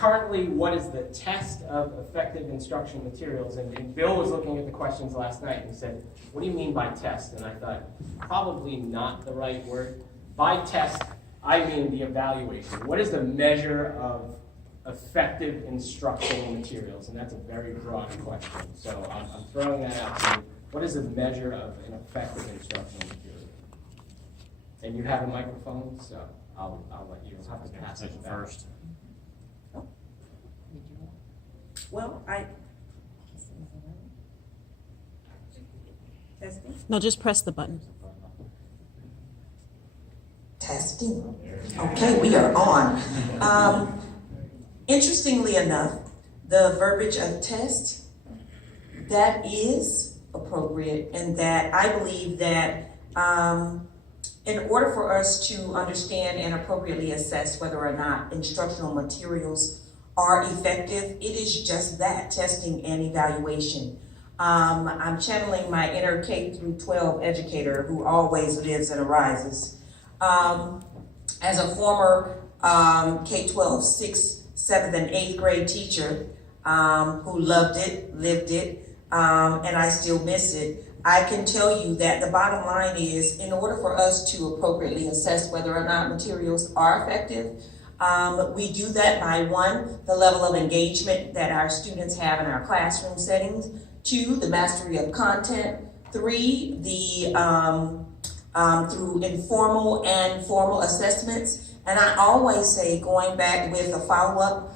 currently, what is the test of effective instruction materials? And Bill was looking at the questions last night and said, what do you mean by test? And I thought, probably not the right word. By test, I mean the evaluation. What is the measure of effective instructional materials? And that's a very broad question. So I'm throwing that out to you. What is the measure of an effective instructional material? And you have a microphone, so I'll let you have to pass it first. Well, testing. No, just press the button. Testing. Okay, we are on. Interestingly enough, the verbiage of test, that is appropriate, and that I believe that in order for us to understand and appropriately assess whether or not instructional materials are effective, it is just that, testing and evaluation. I'm channeling my inner K through 12 educator who always lives and arises. As a former K-12 6th, 7th, and 8th grade teacher who loved it, lived it, and I still miss it, I can tell you that the bottom line is, in order for us to appropriately assess whether or not materials are effective, we do that by 1, the level of engagement that our students have in our classroom settings, 2, the mastery of content, 3, the through informal and formal assessments. And I always say, going back with a follow-up,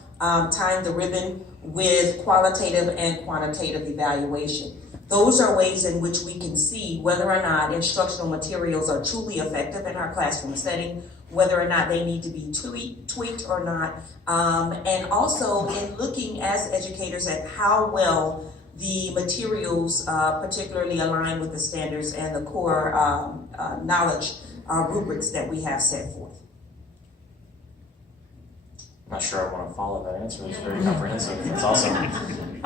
tying the ribbon with qualitative and quantitative evaluation. Those are ways in which we can see whether or not instructional materials are truly effective in our classroom setting, whether or not they need to be tweaked or not, and also in looking as educators at how well the materials particularly align with the standards and the core knowledge rubrics that we have set forth. I'm not sure I want to follow that answer. It's very comprehensive. That's awesome.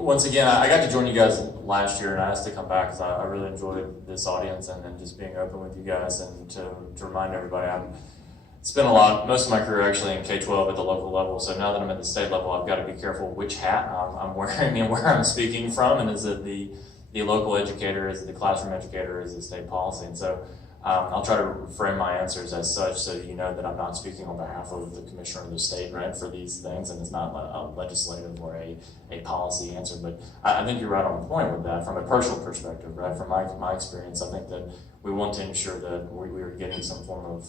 Once again, I got to join you guys last year, and I asked to come back because I really enjoyed this audience and just being open with you guys, and to remind everybody, I've spent most of my career actually in K-12 at the local level. So now that I'm at the state level, I've got to be careful which hat I'm wearing and where I'm speaking from. And is it the local educator, is it the classroom educator, is it state policy? And so I'll try to frame my answers as such so you know that I'm not speaking on behalf of the commissioner of the state, right, for these things, and it's not a legislative or a policy answer. But I think you're right on point with that from a personal perspective, right? From my experience, I think that we want to ensure that we are getting some form of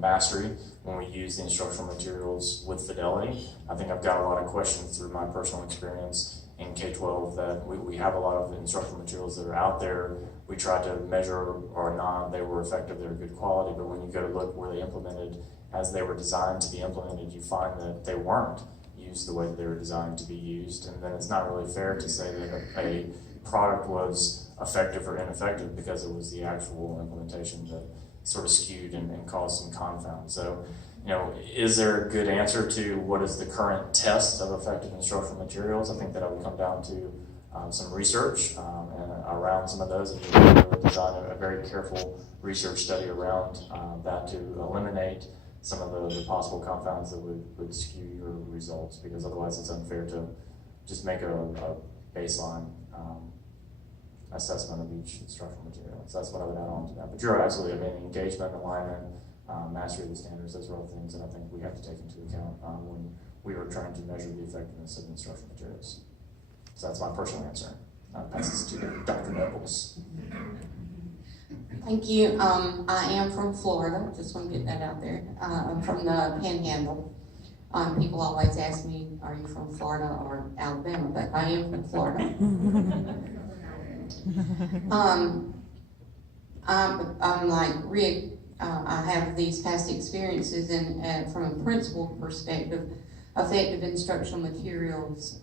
mastery when we use the instructional materials with fidelity. I think I've got a lot of questions through my personal experience in K-12 that we have a lot of instructional materials that are out there. We tried to measure or not, they were effective, they were good quality, but when you go to look where they implemented as they were designed to be implemented, you find that they weren't used the way that they were designed to be used. And then it's not really fair to say that a product was effective or ineffective because it was the actual implementation that sort of skewed and caused some confound. So, you know, is there a good answer to what is the current test of effective instructional materials? I think that I would come down to some research and around some of those, and you really design a very careful research study around that to eliminate some of the possible confounds that would skew your results, because otherwise it's unfair to just make a baseline assessment of each instructional material. So that's what I would add on to that. But you're absolutely, I mean, engagement, alignment, mastery of the standards, those are all things that I think we have to take into account when we are trying to measure the effectiveness of instructional materials. So that's my personal answer. I'll pass this to Dr. Nobles. Thank you. I am from Florida. Just want to get that out there. I'm from the Panhandle. People always ask me, are you from Florida or Alabama? But I am from Florida. I'm like Rick. I have these past experiences, and from a principal perspective, effective instructional materials,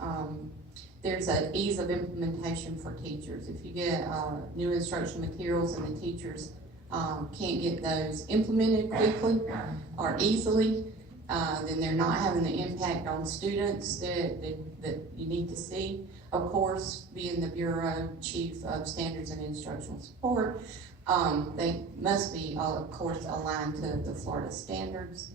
there's an ease of implementation for teachers. If you get new instructional materials and the teachers can't get those implemented quickly or easily, then they're not having the impact on students that you need to see. Of course, being the Bureau Chief of Standards and Instructional Support, they must be, of course, aligned to the Florida standards.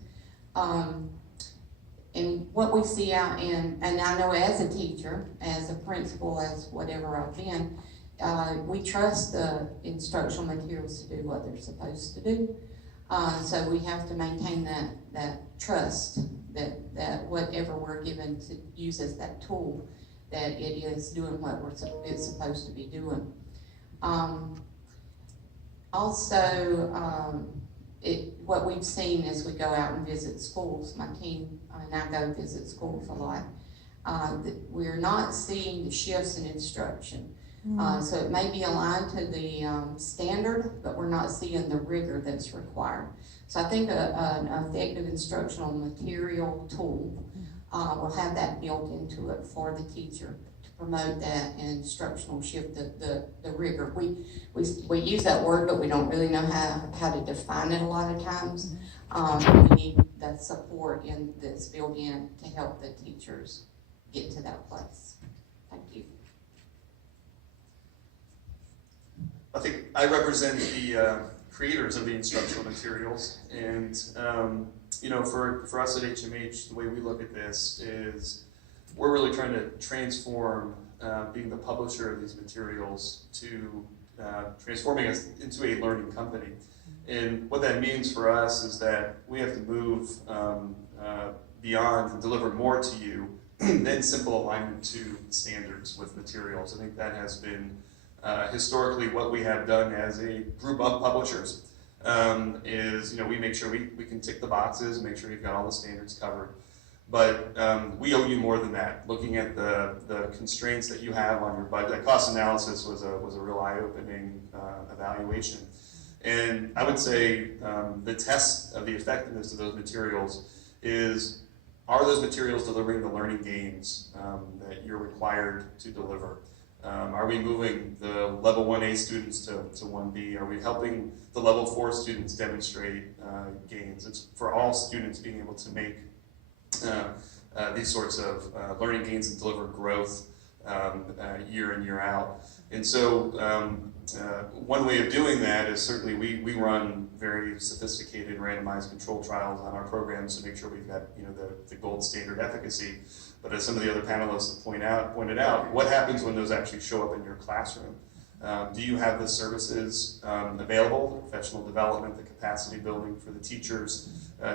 And what we see out in, and I know as a teacher, as a principal, as whatever I've been, we trust the instructional materials to do what they're supposed to do. So we have to maintain that trust, that whatever we're given to use as that tool, that it is doing what it's supposed to be doing. What we've seen as we go out and visit schools, my team and I go visit schools a lot, that we're not seeing the shifts in instruction. So it may be aligned to the standard, but we're not seeing the rigor that's required. So I think an effective instructional material tool will have that built into it for the teacher to promote that instructional shift, the rigor. We use that word, but we don't really know how to define it a lot of times. We need that support that's built in to help the teachers get to that place. Thank you. I think I represent the creators of the instructional materials, and for us at HMH, the way we look at this is we're really trying to transform being the publisher of these materials to transforming us into a learning company. And what that means for us is that we have to move beyond and deliver more to you than simple alignment to standards with materials. I think that has been historically what we have done as a group of publishers. Is we make sure we can tick the boxes, make sure you've got all the standards covered. But we owe you more than that. Looking at the constraints that you have on your budget, that cost analysis was a real eye-opening evaluation. And I would say the test of the effectiveness of those materials is, are those materials delivering the learning gains that you're required to deliver? Are we moving the level 1A students to 1B? Are we helping the level 4 students demonstrate gains? It's for all students being able to make these sorts of learning gains and deliver growth year in, year out. And so one way of doing that is certainly we run very sophisticated randomized control trials on our programs to make sure we've got the gold standard efficacy. But as some of the other panelists have pointed out, what happens when those actually show up in your classroom? Do you have the services available, the professional development, the capacity building for the teachers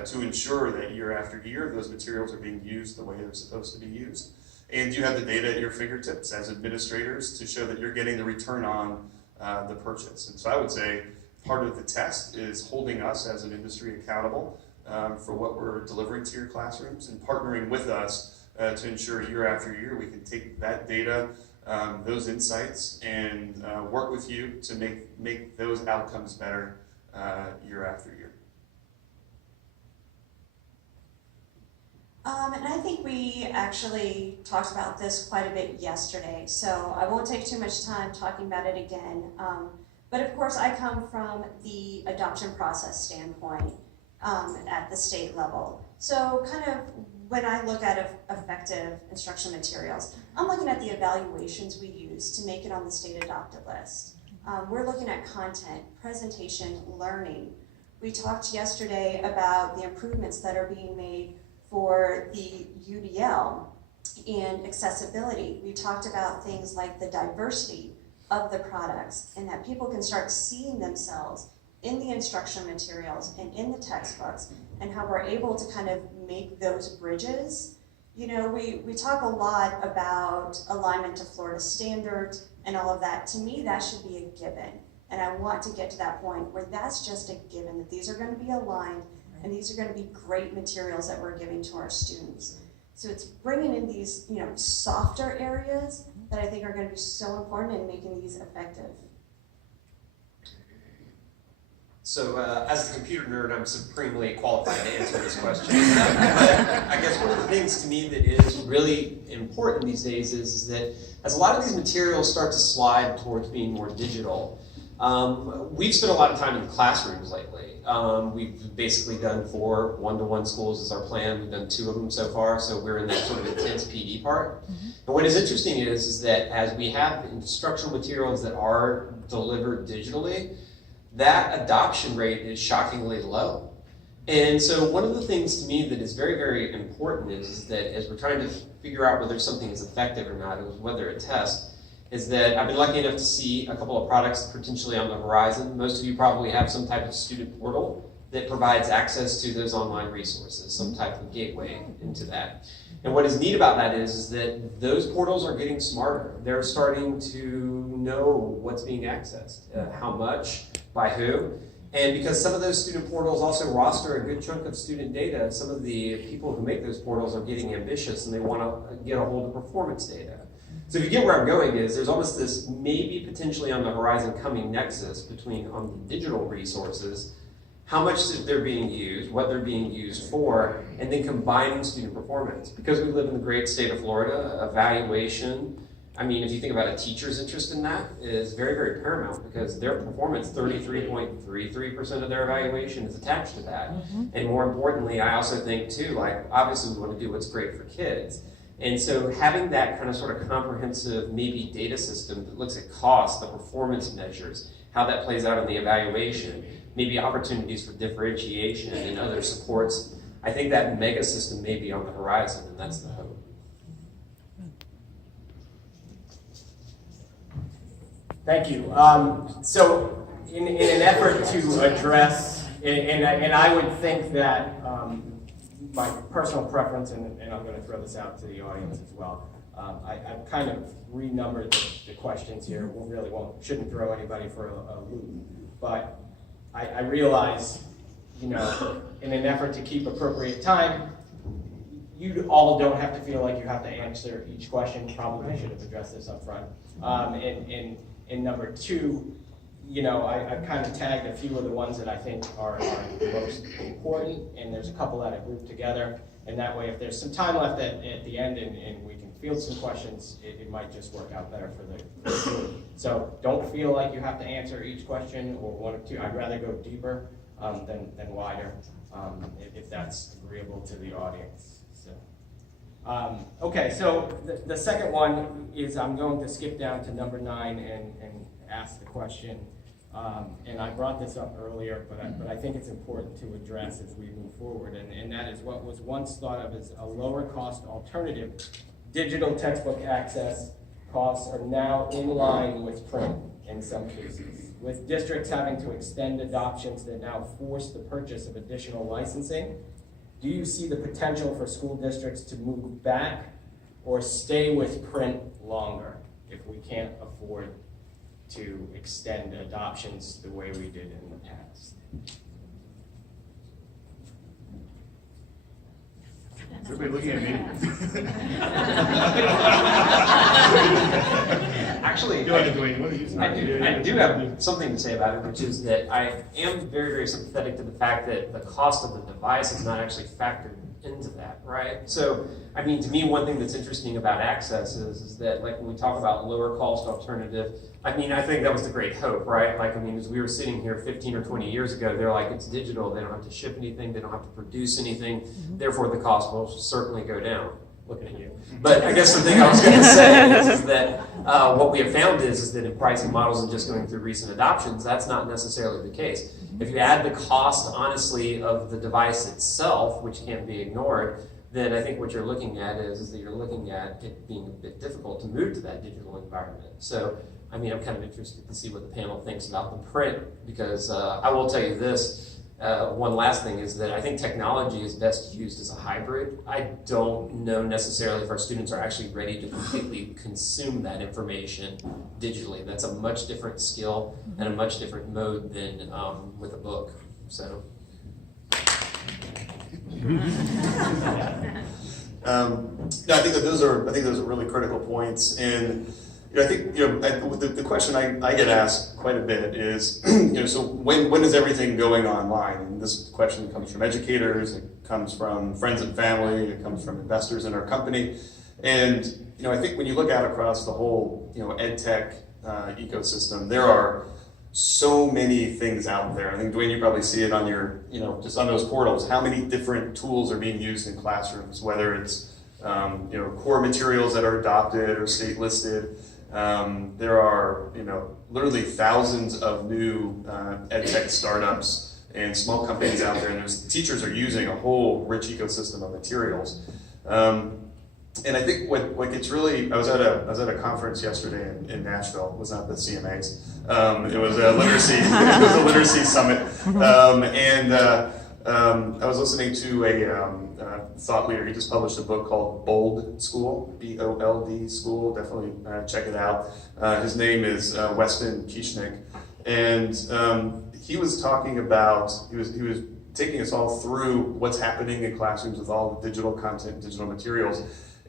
to ensure that year after year those materials are being used the way they're supposed to be used? And do you have the data at your fingertips as administrators to show that you're getting the return on the purchase? And so I would say part of the test is holding us as an industry accountable for what we're delivering to your classrooms and partnering with us to ensure year after year we can take that data, those insights, and work with you to make those outcomes better year after year. And I think we actually talked about this quite a bit yesterday, so I won't take too much time talking about it again. But of course, I come from the adoption process standpoint at the state level. So kind of when I look at effective instruction materials, I'm looking at the evaluations we use to make it on the state adopted list. We're looking at content, presentation, learning. We talked yesterday about the improvements that are being made for the UDL and accessibility. We talked about things like the diversity of the products and that people can start seeing themselves in the instruction materials and in the textbooks, and how we're able to kind of make those bridges. We talk a lot about alignment to Florida standards and all of that. To me, that should be a given. And I want to get to that point where that's just a given, that these are going to be aligned and these are going to be great materials that we're giving to our students. So it's bringing in these, softer areas that I think are going to be so important in making these effective. So as a computer nerd, I'm supremely qualified to answer this question. But I guess one of the things to me that is really important these days is that as a lot of these materials start to slide towards being more digital, we've spent a lot of time in the classrooms lately. We've basically done 4 one-to-one schools as our plan. We've done 2 of them so far, so we're in that sort of intense PD part. And what is interesting is that as we have instructional materials that are delivered digitally, that adoption rate is shockingly low. And so one of the things to me that is very, very important is that as we're trying to figure out whether something is effective or not, or whether a test, is that I've been lucky enough to see a couple of products potentially on the horizon. Most of you probably have some type of student portal that provides access to those online resources, some type of gateway into that. And what is neat about that is that those portals are getting smarter. They're starting to know what's being accessed, how much, by who. And because some of those student portals also roster a good chunk of student data, some of the people who make those portals are getting ambitious and they want to get a hold of performance data. So if you get where I'm going is there's almost this maybe potentially on the horizon coming nexus between on the digital resources, how much they're being used, what they're being used for, and then combining student performance. Because we live in the great state of Florida, evaluation, I mean, if you think about a teacher's interest in that, is very, very paramount because their performance, 33.33% of their evaluation is attached to that. And more importantly, I also think too, like obviously we want to do what's great for kids. And so having that kind of sort of comprehensive maybe data system that looks at cost, the performance measures, how that plays out in the evaluation, maybe opportunities for differentiation and other supports, I think that mega system may be on the horizon, and that's the hope. Thank you. So in an effort to address, and I would think that my personal preference, and I'm going to throw this out to the audience as well, I've kind of renumbered the questions here. Shouldn't throw anybody for a loop, but I realize, you know, in an effort to keep appropriate time, you all don't have to feel like you have to answer each question. Probably should have addressed this up front. And number two, you know, I've kind of tagged a few of the ones that I think are the most important, and there's a couple that I grouped together. And that way, if there's some time left at the end and we can field some questions, it might just work out better for the group. So don't feel like you have to answer each question or one or two. I'd rather go deeper than wider, if that's agreeable to the audience. So, okay, so the second one is I'm going to skip down to number 9 and ask the question. And I brought this up earlier, but I think it's important to address as we move forward, and that is what was once thought of as a lower cost alternative. Digital textbook access costs are now in line with print in some cases, with districts having to extend adoptions that now force the purchase of additional licensing. Do you see the potential for school districts to move back or stay with print longer if we can't afford to extend adoptions the way we did in the past? Is everybody looking at me? Actually, Go ahead, Dwayne. What are you saying? I do have something to say about it, which is that I am very, very sympathetic to the fact that the cost of the device is not actually factored into that, right? So, I mean, to me, one thing that's interesting about access is that, like, when we talk about lower cost alternative, I mean, I think that was the great hope, right? Like, I mean, as we were sitting here 15 or 20 years ago, they're like, it's digital, they don't have to ship anything, they don't have to produce anything, therefore the cost will certainly go down. Looking at you. But I guess the thing I was going to say is that what we have found is that in pricing models and just going through recent adoptions, that's not necessarily the case. If you add the cost, honestly, of the device itself, which can't be ignored, then I think what you're looking at is that you're looking at it being a bit difficult to move to that digital environment. So, I mean, I'm kind of interested to see what the panel thinks about the print, because I will tell you this. One last thing is that I think technology is best used as a hybrid. I don't know necessarily if our students are actually ready to completely consume that information digitally. That's a much different skill and a much different mode than with a book. So. No, I think that those are really critical points, and I think the question I get asked quite a bit is so when is everything going online? And this question comes from educators, it comes from friends and family, it comes from investors in our company, and I think when you look out across the whole ed tech ecosystem, there are so many things out there. I think, Dwayne, you probably see it on your just on those portals, how many different tools are being used in classrooms, whether it's core materials that are adopted or state listed. There are literally thousands of new ed tech startups and small companies out there, and those teachers are using a whole rich ecosystem of materials. And I think what gets really, I was at a conference yesterday in Nashville. It was not the CMAs. It was a literacy summit. I was listening to a thought leader. He just published a book called Bold School, B-O-L-D School. Definitely check it out. His name is Weston Kieschnick, and he was talking about, he was taking us all through what's happening in classrooms with all the digital content, digital materials.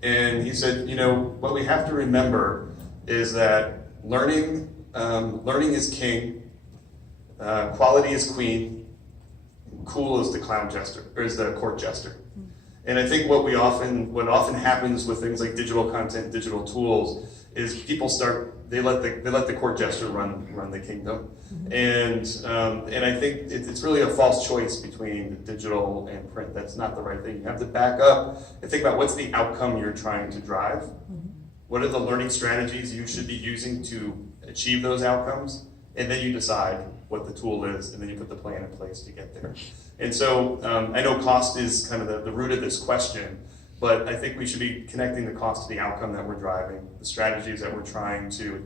And he said, what we have to remember is that learning is king, quality is queen, cool is the clown jester, or is the court jester. And I think what often happens with things like digital content, digital tools, is people they let the court jester run the kingdom. And I think it's really a false choice between digital and print. That's not the right thing. You have to back up and think about what's the outcome you're trying to drive. What are the learning strategies you should be using to achieve those outcomes? And then you decide what the tool is, and then you put the plan in place to get there. And so I know cost is kind of the root of this question, but I think we should be connecting the cost to the outcome that we're driving, the strategies that we're trying to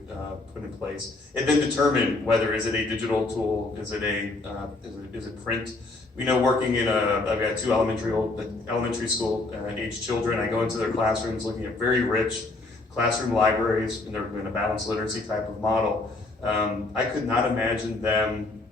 put in place, and then determine whether is it a digital tool, is it print. We know working I've got two elementary school age children. I go into their classrooms looking at very rich classroom libraries, and they're in a balanced literacy type of model. I could not imagine them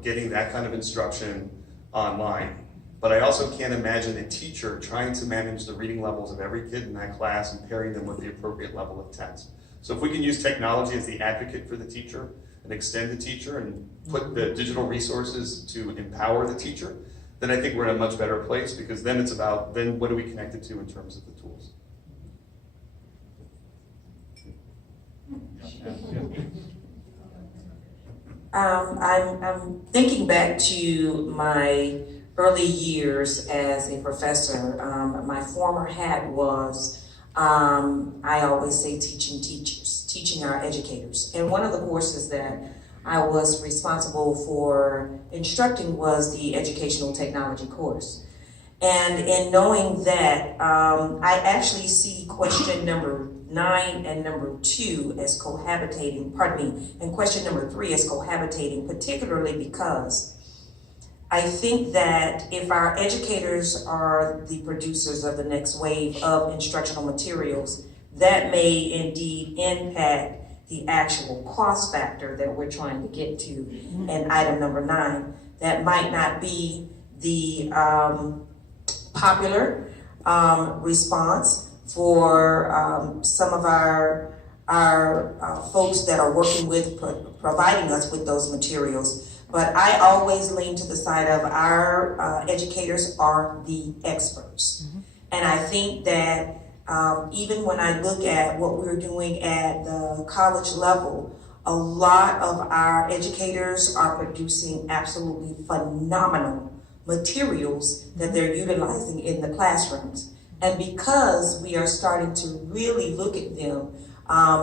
getting that kind of instruction online. But I also can't imagine a teacher trying to manage the reading levels of every kid in that class and pairing them with the appropriate level of text. So if we can use technology as the advocate for the teacher and extend the teacher and put the digital resources to empower the teacher, then I think we're in a much better place, because then it's about, then what do we connect it to in terms of the tools? I'm thinking back to my early years as a professor. My former hat was, I always say, teaching our educators. And one of the courses that I was responsible for instructing was the educational technology course. And in knowing that, I actually see question number 9 and number 2 as cohabitating, and question number 3 as cohabitating, particularly because I think that if our educators are the producers of the next wave of instructional materials, that may indeed impact the actual cost factor that we're trying to get to in item number 9. That might not be the popular response for some of our folks that are working with providing us with those materials. But I always lean to the side of our educators are the experts. And I think that even when I look at what we're doing at the college level, a lot of our educators are producing absolutely phenomenal materials that they're utilizing in the classrooms. And because we are starting to really look at them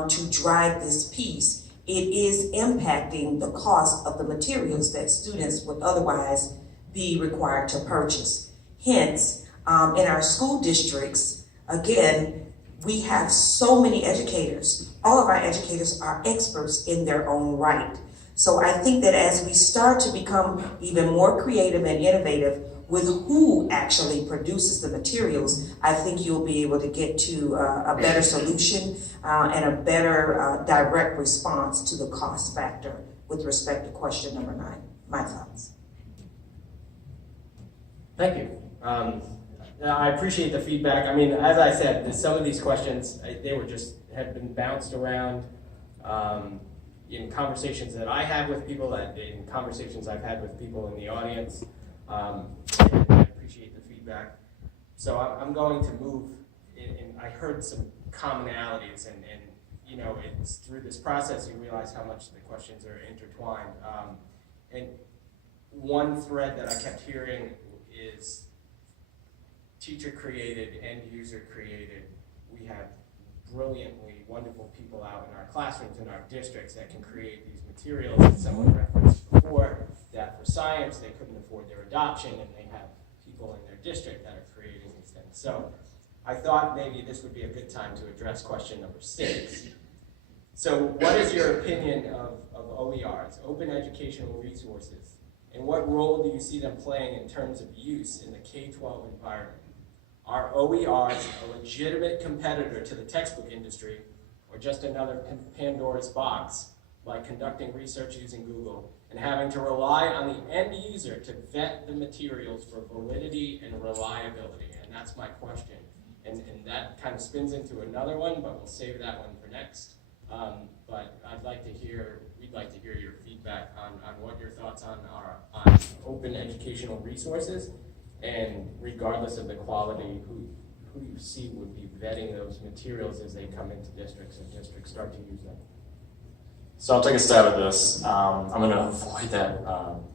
to drive this piece, it is impacting the cost of the materials that students would otherwise be required to purchase. Hence, in our school districts, again, we have so many educators. All of our educators are experts in their own right. So I think that as we start to become even more creative and innovative with who actually produces the materials, I think you'll be able to get to a better solution and a better direct response to the cost factor with respect to question number 9. My thoughts. Thank you. I appreciate the feedback. I mean, as I said, some of these questions, they were had been bounced around in conversations that I had with people, in conversations I've had with people in the audience. And I appreciate the feedback. So I'm going to move, and I heard some commonalities, and it's through this process you realize how much the questions are intertwined. And one thread that I kept hearing is teacher created, end user created. We have brilliantly wonderful people out in our classrooms, in our districts, that can create these materials that someone referenced before. that for science, they couldn't afford their adoption, and they have people in their district that are creating these things. So I thought maybe this would be a good time to address question number 6. So what is your opinion of OERs, open educational resources, and what role do you see them playing in terms of use in the K-12 environment? Are OERs a legitimate competitor to the textbook industry, or just another Pandora's box, like conducting research using Google and having to rely on the end user to vet the materials for validity and reliability? And that's my question. And that kind of spins into another one, but we'll save that one for next. But we'd like to hear your feedback on what your thoughts on open educational resources, and regardless of the quality, who you see would be vetting those materials as they come into districts and districts start to use them. So I'll take a stab at this. I'm going to avoid that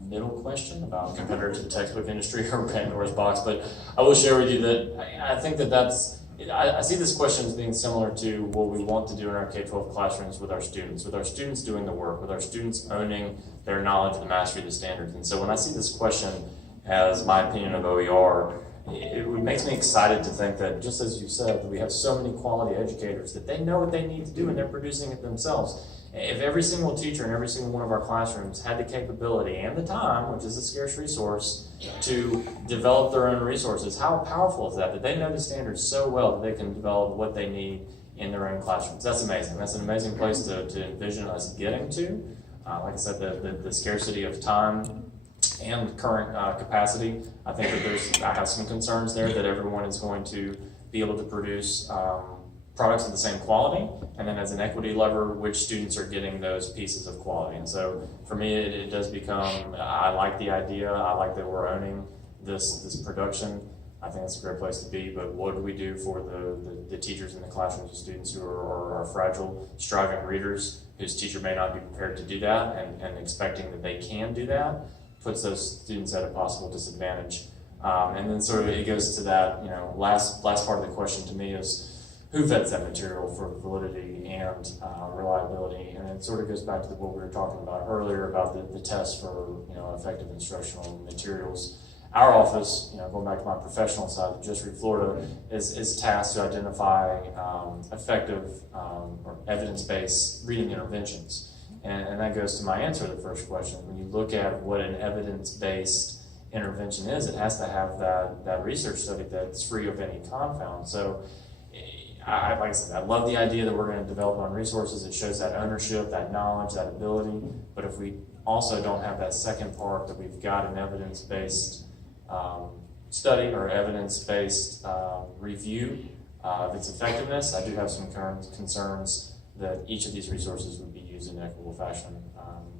middle question about competitor to the textbook industry or Pandora's box, but I will share with you that I think I see this question as being similar to what we want to do in our K-12 classrooms with our students doing the work, with our students owning their knowledge, the mastery of the standards. And so when I see this question as my opinion of OER, it makes me excited to think that, just as you said, that we have so many quality educators that they know what they need to do and they're producing it themselves. If every single teacher in every single one of our classrooms had the capability and the time, which is a scarce resource, to develop their own resources, how powerful is that? That they know the standards so well that they can develop what they need in their own classrooms. That's amazing. That's an amazing place to envision us getting to. Like I said, the scarcity of time and current capacity. I think that I have some concerns there that everyone is going to be able to produce products of the same quality, and then as an equity lever, which students are getting those pieces of quality. And so for me, it does become, I like the idea, I like that we're owning this production. I think that's a great place to be, but what do we do for the teachers in the classrooms, the students who are fragile, striving readers, whose teacher may not be prepared to do that, and expecting that they can do that, puts those students at a possible disadvantage. And then sort of it goes to that, last part of the question to me is, who vets that material for validity and reliability? And it sort of goes back to what we were talking about earlier about the test for effective instructional materials. Our office, going back to my professional side of District Florida, is tasked to identify effective or evidence-based reading interventions. And that goes to my answer to the first question. When you look at what an evidence-based intervention is, it has to have that research study that's free of any confound. So like I said, I love the idea that we're going to develop on resources. It shows that ownership, that knowledge, that ability. But if we also don't have that second part, that we've got an evidence-based study or evidence-based review of its effectiveness, I do have some concerns that each of these resources would be used in an equitable fashion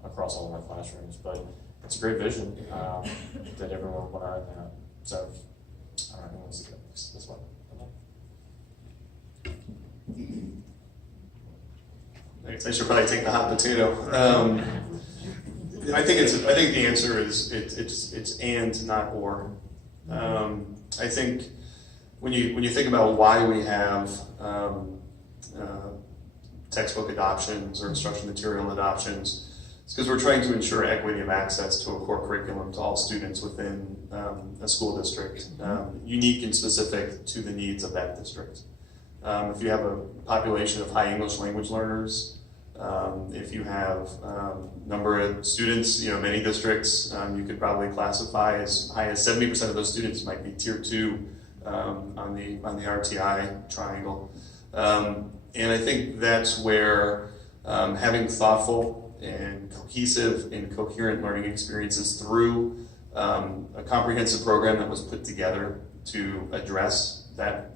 across all of our classrooms. But it's a great vision that everyone would want to have. So, all right, let's go this one. I should probably take the hot potato. I think the answer is it's and, not or. I think when you think about why we have textbook adoptions or instructional material adoptions, it's because we're trying to ensure equity of access to a core curriculum to all students within a school district, unique and specific to the needs of that district. If you have a population of high English language learners, if you have number of students, many districts, you could probably classify as high as 70% of those students might be tier 2 on the RTI triangle. And I think that's where having thoughtful and cohesive and coherent learning experiences through a comprehensive program that was put together to address that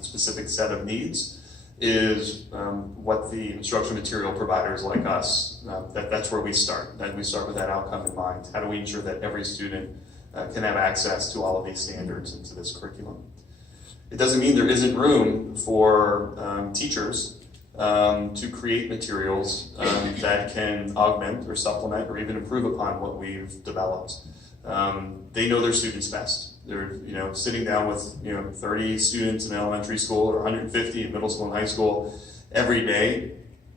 specific set of needs is what the instructional material providers like us, that's where we start. That we start with that outcome in mind. How do we ensure that every student can have access to all of these standards and to this curriculum? It doesn't mean there isn't room for teachers to create materials that can augment or supplement or even improve upon what we've developed. They know their students best. They're sitting down with 30 students in elementary school or 150 in middle school and high school every day.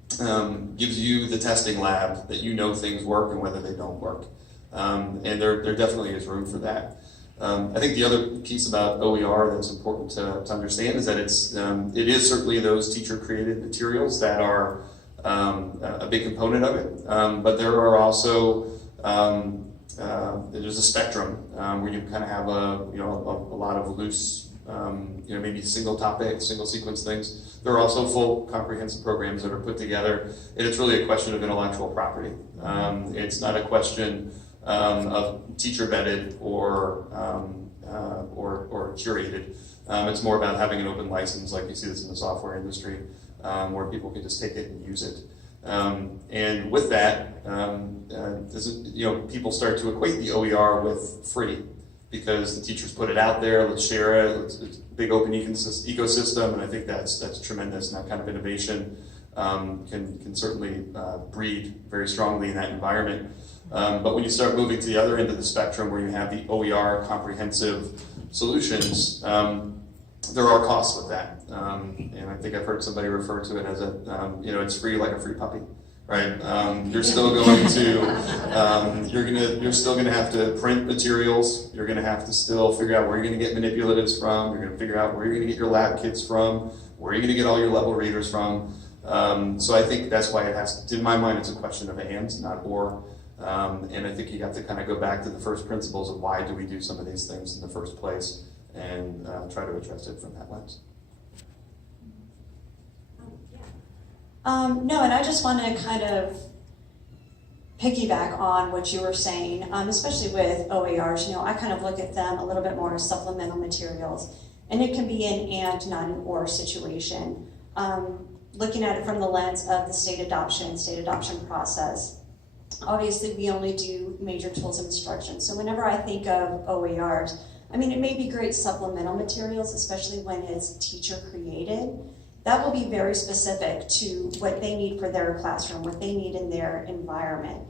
Gives you the testing lab that things work and whether they don't work. And there definitely is room for that. I think the other piece about OER that's important to understand is that it is certainly those teacher-created materials that are a big component of it, but there are also there's a spectrum where you kind of have a lot of loose, maybe single topic, single sequence things. There are also full comprehensive programs that are put together, and it's really a question of intellectual property. It's not a question of teacher vetted or curated. It's more about having an open license, like you see this in the software industry, where people can just take it and use it. And with that, people start to equate the OER with free, because the teachers put it out there, let's share it, it's a big open ecosystem, and I think that's tremendous, and that kind of innovation can certainly breed very strongly in that environment. But when you start moving to the other end of the spectrum, where you have the OER comprehensive solutions, there are costs with that. And I think I've heard somebody refer to it as it's free like a free puppy, right? You're still going to, you're still gonna have to print materials. You're gonna have to still figure out where you're gonna get manipulatives from. You're gonna figure out where you're gonna get your lab kits from, where you're gonna get all your level readers from. So I think that's why it has to, in my mind, it's a question of and, not or. And I think you have to kind of go back to the first principles of why do we do some of these things in the first place, and try to address it from that lens. No, and I just want to kind of piggyback on what you were saying, especially with OERs. I kind of look at them a little bit more as supplemental materials, and it can be an and, not an or situation. Looking at it from the lens of the state adoption process, obviously we only do major tools of instruction. So whenever I think of OERs, it may be great supplemental materials, especially when it's teacher created. That will be very specific to what they need for their classroom, what they need in their environment.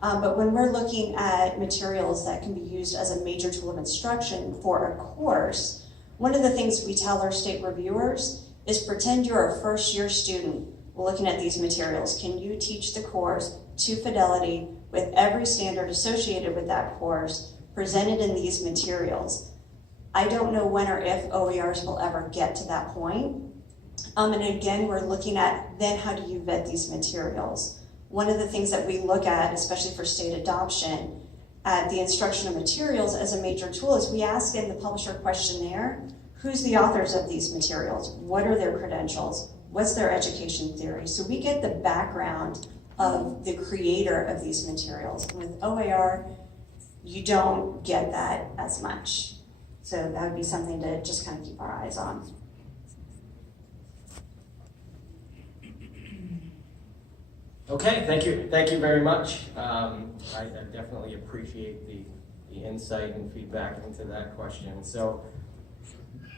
But when we're looking at materials that can be used as a major tool of instruction for a course, one of the things we tell our state reviewers is pretend you're a first-year student looking at these materials. Can you teach the course to fidelity with every standard associated with that course presented in these materials? I don't know when or if OERs will ever get to that point. And again, we're looking at then how do you vet these materials? One of the things that we look at, especially for state adoption, at the instructional materials as a major tool is we ask in the publisher questionnaire, who's the authors of these materials? What are their credentials? What's their education theory? So we get the background of the creator of these materials. And with OER, you don't get that as much. So that would be something to just kind of keep our eyes on. Okay, thank you very much. I definitely appreciate the insight and feedback into that question. So,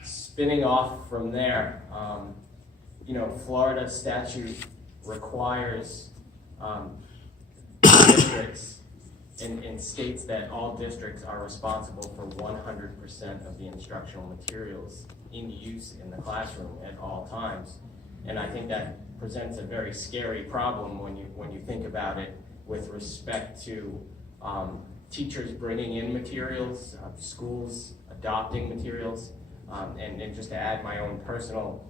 spinning off from there, Florida statute requires districts and states that all districts are responsible for 100% of the instructional materials in use in the classroom at all times. And I think that presents a very scary problem when you think about it with respect to teachers bringing in materials, schools adopting materials, and just to add my own personal